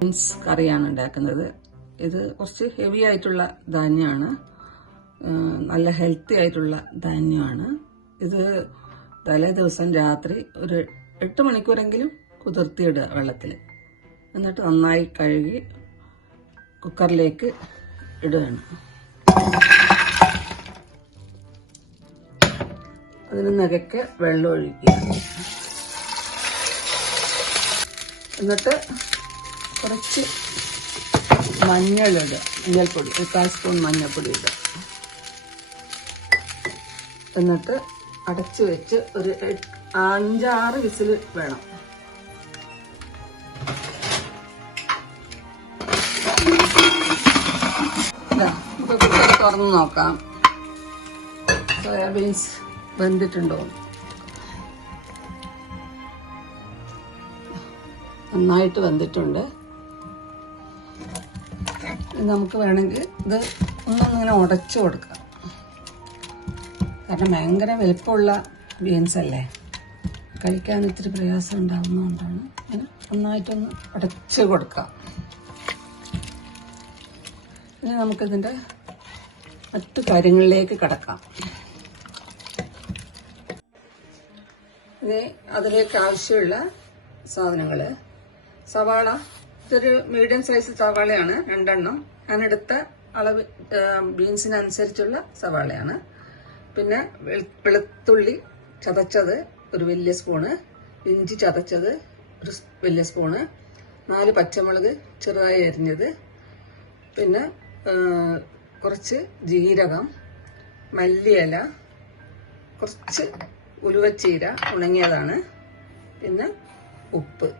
Beans കറിയാണ് ഉണ്ടാക്കുന്നത്. ഇത് കുറച്ച് ഹെവി ആയിട്ടുള്ള ധാന്യമാണ്, നല്ല ഹെൽത്തി ആയിട്ടുള്ള ധാന്യമാണ്. ഇത് തലേ ദിവസം രാത്രി ഒരു 8 മണിക്കൂറെങ്കിലും കുതിർത്തിയിടുക വെള്ളത്തിൽ. എന്നിട്ട് നന്നായി കഴുകി കുക്കറിലേക്ക് ഇടുകയാണ്. അതിന് നികക്കെ വെള്ളം ഒഴിക്കുക. എന്നിട്ട് കുറച്ച് മഞ്ഞളിടുക, മഞ്ഞൾപ്പൊടി, 1/4 സ്പൂൺ മഞ്ഞൾപ്പൊടി ഇടുക. എന്നിട്ട് അടച്ചു വെച്ച് ഒരു 5-6 വിസിൽ വേണം. നമുക്ക് കുക്കർ തുറന്ന് നോക്കാം സോയാബീൻസ് വെന്തിട്ടുണ്ടോ. നന്നായിട്ട് വെന്തിട്ടുണ്ട്. നമുക്ക് വേണമെങ്കിൽ ഇത് ഒന്നിങ്ങനെ ഉടച്ചു കൊടുക്കാം. കാരണം ഭയങ്കര വലിപ്പമുള്ള ബീൻസ് അല്ലേ, കഴിക്കാൻ ഇത്തിരി പ്രയാസം ഉണ്ടാവുന്നതുകൊണ്ടാണ് ഇങ്ങനെ നന്നായിട്ടൊന്ന് ഉടച്ച് കൊടുക്കാം. ഇനി നമുക്കിതിൻ്റെ മറ്റു കാര്യങ്ങളിലേക്ക് കടക്കാം. ഇനി അതിലേക്ക് ആവശ്യമുള്ള സാധനങ്ങൾ: സവാള, ഇതൊരു മീഡിയം സൈസ് സവാളയാണ്, 2 എണ്ണം. ഞാനെടുത്ത അളവ് ബീൻസിനനുസരിച്ചുള്ള സവാളയാണ്. പിന്നെ വെളുത്തുള്ളി ചതച്ചത് ഒരു വലിയ സ്പൂണ്, ഇഞ്ചി ചതച്ചത് ഒരു വലിയ സ്പൂണ്, 4 പച്ചമുളക് ചെറുതായി അരിഞ്ഞത്, പിന്നെ കുറച്ച് ജീരകം, മല്ലിയില, കുറച്ച് ഉലുവച്ചീര ഉണങ്ങിയതാണ്, പിന്നെ ഉപ്പ്.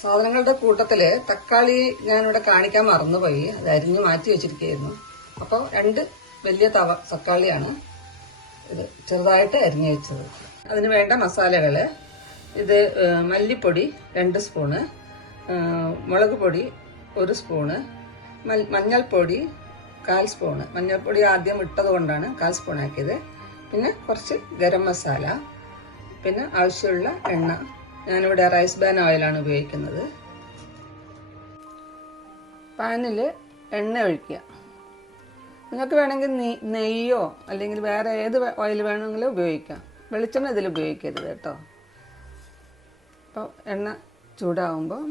സാധനങ്ങളുടെ കൂട്ടത്തില് തക്കാളി ഞാനിവിടെ കാണിക്കാൻ മറന്നുപോയി, അത് അരിഞ്ഞ് മാറ്റി വെച്ചിരിക്കുകയായിരുന്നു. അപ്പോൾ 2 വലിയ തക്കാളിയാണ് ഇത് ചെറുതായിട്ട് അരിഞ്ഞു വെച്ചത്. അതിന് വേണ്ട മസാലകള്: ഇത് മല്ലിപ്പൊടി 2 സ്പൂണ്, മുളക് പൊടി 1 സ്പൂണ്, മഞ്ഞൾപ്പൊടി 1/4 സ്പൂണ്. മഞ്ഞൾപ്പൊടി ആദ്യം ഇട്ടത് കൊണ്ടാണ് 1/4 സ്പൂൺ ആക്കിയത്. പിന്നെ കുറച്ച് ഗരം മസാല, പിന്നെ ആവശ്യമുള്ള എണ്ണ. ഞാനിവിടെ റൈസ് ബ്രാൻ ഓയിലാണ് ഉപയോഗിക്കുന്നത്. പാനിൽ എണ്ണ ഒഴിക്കുക. നിങ്ങൾക്ക് വേണമെങ്കിൽ നെയ്യോ അല്ലെങ്കിൽ വേറെ ഏത് ഓയിൽ വേണമെങ്കിലും ഉപയോഗിക്കാം. വെളിച്ചെണ്ണ ഇതിൽ ഉപയോഗിക്കരുത് കേട്ടോ. അപ്പോൾ എണ്ണ ചൂടാവുമ്പോൾ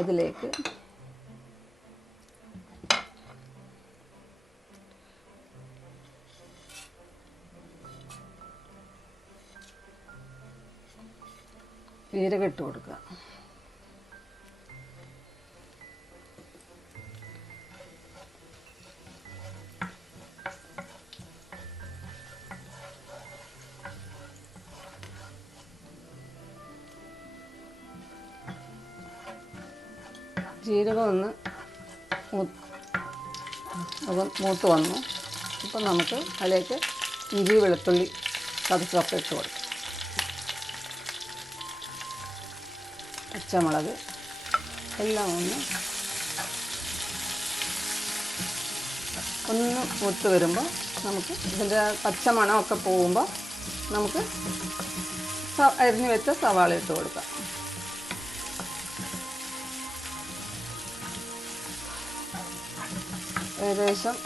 അതിലേക്ക് ജീരകം ഇട്ട് കൊടുക്കുക. ജീരകം ഒന്ന് മൂത്ത് വന്നു. അപ്പം നമുക്ക് അതിലേക്ക് ഇഞ്ചി വെളുത്തുള്ളി ചതച്ചൊക്കെ ഇട്ട് കൊടുക്കാം. പച്ചമുളക് എല്ലാം ഒന്ന് മൂത്ത് വരുമ്പോൾ നമുക്ക് ഇതിൻ്റെ പച്ചമണമൊക്കെ പോകുമ്പോൾ നമുക്ക് അരിഞ്ഞ് വെച്ച സവാള ഇട്ട് കൊടുക്കാം. ഏകദേശം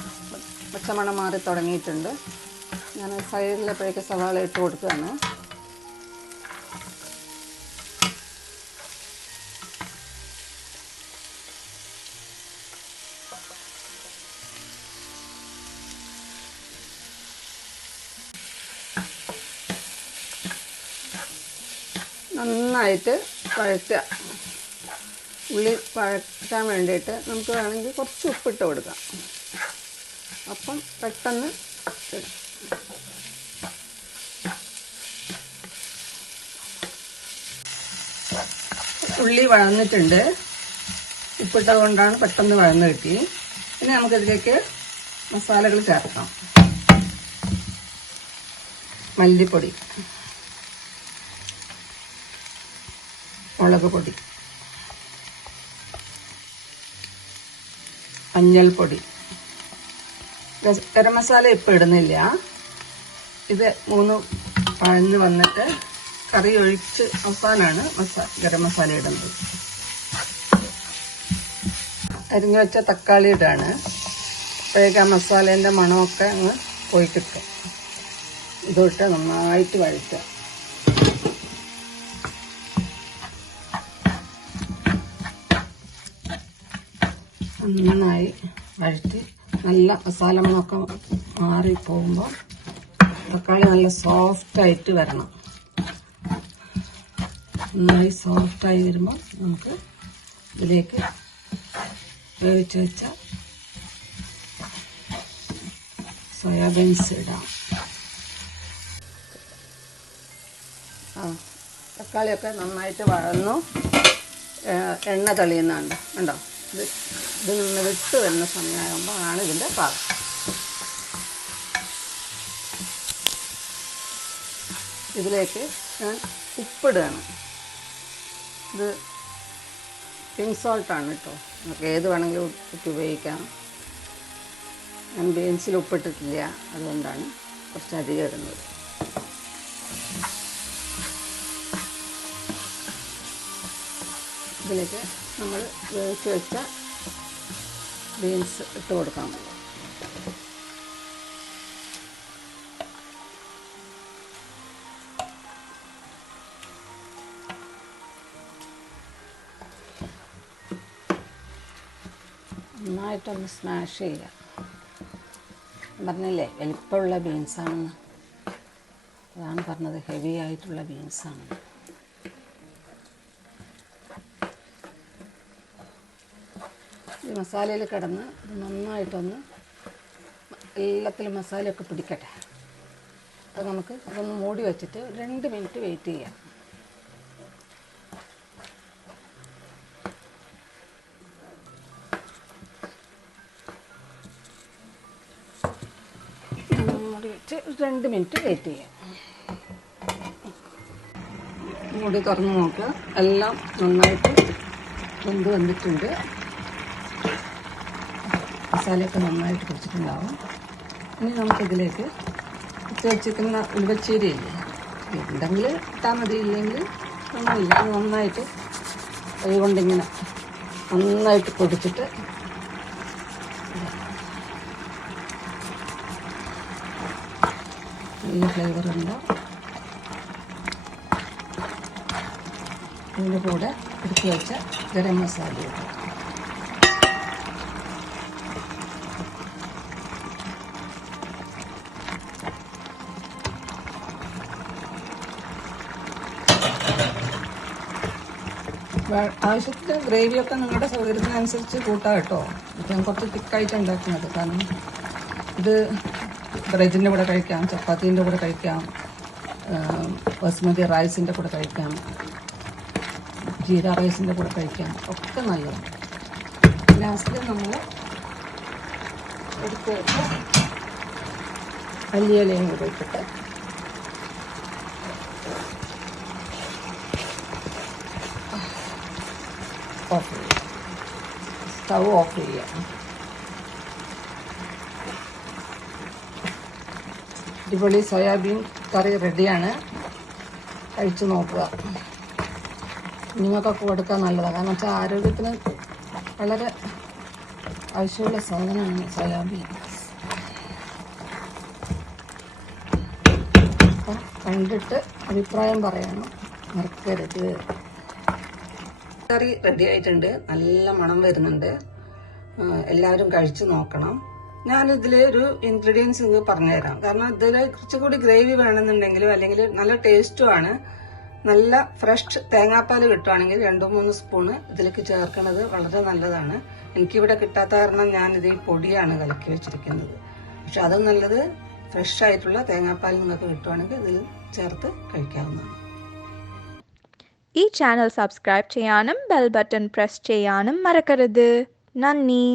പച്ചമണം മാറി തുടങ്ങിയിട്ടുണ്ട്. ഞാൻ സൈഡിലെപ്പോഴേക്ക് സവാള ഇട്ട് കൊടുക്കുകയാണ്. നന്നായിട്ട് വഴറ്റുക. ഉള്ളി വഴറ്റാൻ വേണ്ടിയിട്ട് നമുക്ക് വേണമെങ്കിൽ കുറച്ച് ഉപ്പിട്ട് കൊടുക്കാം. അപ്പം പെട്ടെന്ന് ഉള്ളി വഴന്നിട്ടുണ്ട്. ഉപ്പിട്ടത് കൊണ്ടാണ് പെട്ടെന്ന് വഴന്ന് കിട്ടി. ഇനി നമുക്കിതിലേക്ക് മസാലകൾ ചേർക്കാം. മല്ലിപ്പൊടി, മുളക് പൊടി, മഞ്ഞൾപ്പൊടി, ഗരം മസാല ഇപ്പം ഇടുന്നില്ല. ഇത് 3 വഴന്ന് വന്നിട്ട് കറി ഒഴിച്ച് അവസാനമാണ് ഗരം മസാല ഇടുന്നത്. അരിഞ്ഞു വെച്ച തക്കാളി ഇടാണ്. അപ്പോഴേക്ക് ആ മസാലേൻ്റെ മണമൊക്കെ അങ്ങ് പോയി കിട്ടും. ഇതിട്ട് നന്നായിട്ട് വഴറ്റുക. നന്നായി വഴറ്റി നല്ല മസാല മണമൊക്കെ മാറി പോകുമ്പോൾ തക്കാളി നല്ല സോഫ്റ്റായിട്ട് വരണം. നന്നായി സോഫ്റ്റായി വരുമ്പോൾ നമുക്ക് ഇതിലേക്ക് വേവിച്ച് വെച്ച സോയാബീൻസ് ഇടാം. തക്കാളിയൊക്കെ നന്നായിട്ട് വഴന്നു എണ്ണ തെളിയുന്നുണ്ട്. കണ്ടോ? ഇതിൽ നിന്ന് വിട്ട് വരുന്ന സമയമാകുമ്പോൾ ആണ് ഇതിൻ്റെ പാകം. ഇതിലേക്ക് ഞാൻ ഉപ്പിടുകയാണ്. ഇത് പിങ്ക് സോൾട്ടാണ് കേട്ടോ. നമുക്ക് ഏത് വേണമെങ്കിലും ഉപ്പ് ഉപയോഗിക്കാം. ഞാൻ ബീൻസിൽ ഉപ്പിട്ടിട്ടില്ല, അതുകൊണ്ടാണ് കുറച്ചധികം ഇടുന്നത്. ഇതിലേക്ക് നമ്മൾ വേവിച്ച് വെച്ച ബീൻസ് ഇട്ട് കൊടുക്കാൻ മതി. നന്നായിട്ടൊന്ന് സ്മാഷ് ചെയ്യുക. പറഞ്ഞില്ലേ വലിപ്പമുള്ള ബീൻസാണെന്ന്. അതാണ് പറഞ്ഞത്, ഹെവി ആയിട്ടുള്ള ബീൻസാണ്. ഈ മസാലയിൽ കിടന്ന് ഇത് നന്നായിട്ടൊന്ന് എല്ലാത്തിലും മസാലയൊക്കെ പിടിക്കട്ടെ. അപ്പോൾ നമുക്ക് അതൊന്ന് മൂടി വെച്ചിട്ട് 2 മിനിറ്റ് വെയിറ്റ് ചെയ്യാം. മൂടി വെച്ച് 2 മിനിറ്റ് വെയിറ്റ് ചെയ്യാം. മൂടി തുറന്ന് നോക്കുക. എല്ലാം നന്നായിട്ട് വന്നിട്ടുണ്ട്. മസാലയൊക്കെ നന്നായിട്ട് പിടിച്ചിട്ടുണ്ടാവും. ഇനി നമുക്കിതിലേക്ക് വെച്ചിരിക്കുന്ന ഉലുവച്ചീരയില്ലേ, ഉണ്ടെങ്കിൽ ഇട്ടാൽ മതി, ഇല്ലെങ്കിൽ ഒന്നുമില്ല. നന്നായിട്ട് കൈ കൊണ്ടിങ്ങനെ നന്നായിട്ട് പൊടിച്ചിട്ട് നല്ല ഫ്ലേവറുണ്ടോ. അതിൻ്റെ കൂടെ എടുത്ത് വെച്ച ഗരം മസാല ഇട്ടു. ആവശ്യത്തിന് ഗ്രേവിയൊക്കെ നിങ്ങളുടെ സൗകര്യത്തിനനുസരിച്ച് കൂട്ടാം കേട്ടോ. ഇപ്പം ഞാൻ കുറച്ച് തിക്കായിട്ട് ഉണ്ടാക്കുന്നത്. കാരണം ഇത് ബ്രെഡിൻ്റെ കൂടെ കഴിക്കാം, ചപ്പാത്തീൻ്റെ കൂടെ കഴിക്കാം, ബസ്മതി റൈസിൻ്റെ കൂടെ കഴിക്കാം, ജീര റൈസിൻ്റെ കൂടെ കഴിക്കാം, ഒക്കെ നല്ലതാണ്. ലാസ്റ്റിൽ നമ്മൾ എടുത്ത് മല്ലിയിലയും കൂടെ ഇട്ടിട്ട് ഓഫ് ചെയ്യുക. സ്റ്റൗ ഓഫ് ചെയ്യുക. അടിപൊളി സോയാബീൻ കറി റെഡിയാണ്. കഴിച്ചു നോക്കുക. നിങ്ങൾക്കൊക്കെ കൊടുക്കാൻ നല്ലതാണ്. കാരണം വെച്ചാൽ ആരോഗ്യത്തിന് വളരെ ആവശ്യമുള്ള സാധനമാണ് സോയാബീൻ. അപ്പം കണ്ടിട്ട് അഭിപ്രായം പറയണം, മറക്കരുത്. കറി റെഡി ആയിട്ടുണ്ട്. നല്ല മണം വരുന്നുണ്ട്. എല്ലാവരും കഴിച്ചു നോക്കണം. ഞാനിതിൽ ഒരു ഇൻഗ്രീഡിയൻസ് പറഞ്ഞുതരാം. കാരണം ഇതിൽ കുറച്ചുകൂടി ഗ്രേവി വേണമെന്നുണ്ടെങ്കിലും അല്ലെങ്കിൽ നല്ല ടേസ്റ്റുമാണ്. നല്ല ഫ്രഷ് തേങ്ങാപ്പാൽ കിട്ടുവാണെങ്കിൽ 2-3 സ്പൂണ് ഇതിലേക്ക് ചേർക്കുന്നത് വളരെ നല്ലതാണ്. എനിക്കിവിടെ കിട്ടാത്ത കാരണം ഞാനിത് ഈ പൊടിയാണ് കലക്കി വെച്ചിരിക്കുന്നത്. പക്ഷെ അതും നല്ലത് ഫ്രഷ് ആയിട്ടുള്ള തേങ്ങാപ്പാൽ നിങ്ങൾക്ക് കിട്ടുവാണെങ്കിൽ ഇതിൽ ചേർത്ത് കഴിക്കാവുന്നതാണ്. ഈ ചാനൽ സബ്സ്ക്രൈബ് ചെയ്യാനും ബെൽ ബട്ടൺ പ്രസ് ചെയ്യാനും മറക്കരുത്. നന്ദി.